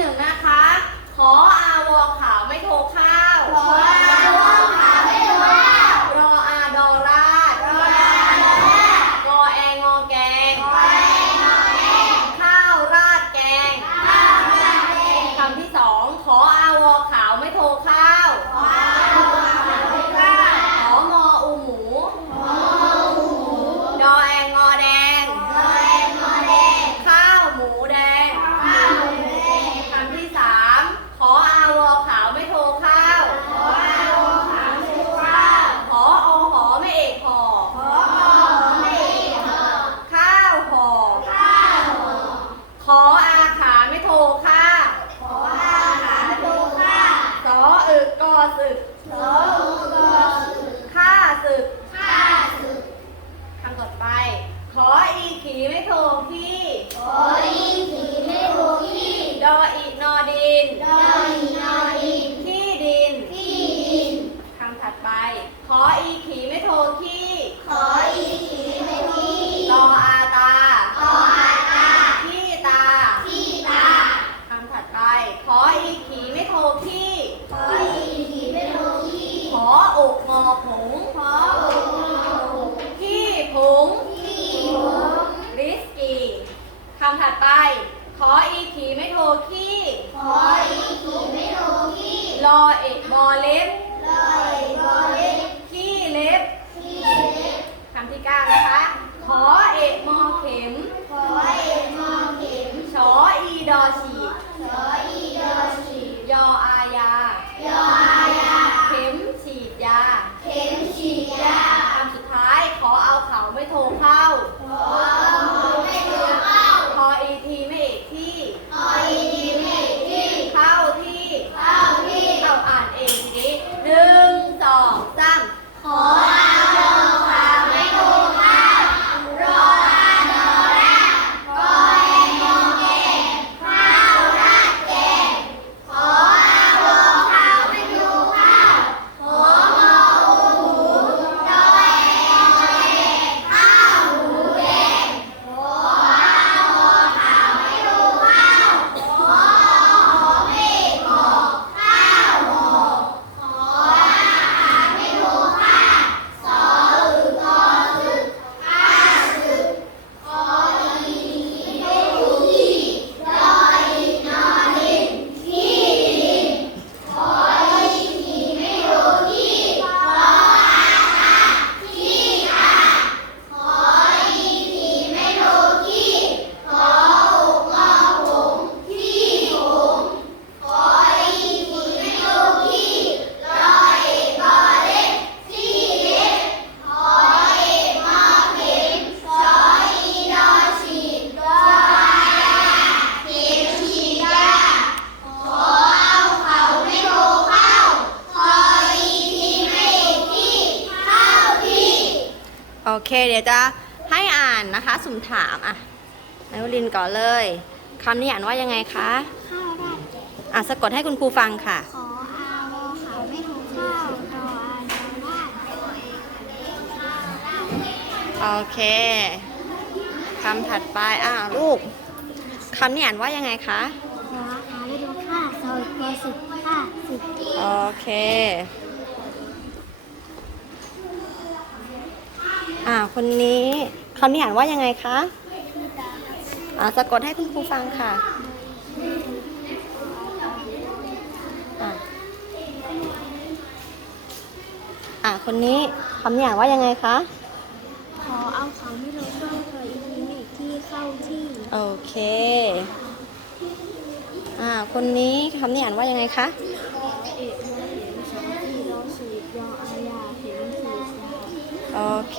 นึ่งนะคะ ขอ รบกวนฆ่าศึกฆ่าศึกคำต่อไป ขออีขีไม่โทพี่ ขออีขีไม่โทพี่ดออีนอดิน ดออีนอดิน ที่ดิน ที่ดิน คำถัดไป ขออีขีไม่โทพี่ ขอ ก้นะคะ ขอเอกมอเข็ม ขอเอกมอเข็ม ชออีดอฉีดชออีดอฉียออ อเคเดี๋ยวจะให้อ่านนะคะ สุ่มถามอะนายวลินก่อนเลยคำนี้อ่านว่ายังไงคะข้าวดแอะสะกดให้คุณครูฟังค่ะโอเคคำถัดไปอะลูกคำนี้อ่านว่ายังไงคะขอหาไม่ถูค่าซอยกลัวสุดข้าสุดโอเค่า คนนี้คำนี้อ่านว่ายังไงคะอ่าสะกดให้คุณครูฟังค่ะอ่าคนนี้คำนี้อ่านว่ายังไงคะ ขอเอาของที่เราชอบไปทิ้ที่เข้าที่ โอเค อ่า คนนี้คำนี้อ่านว่ายังไงคะโอเค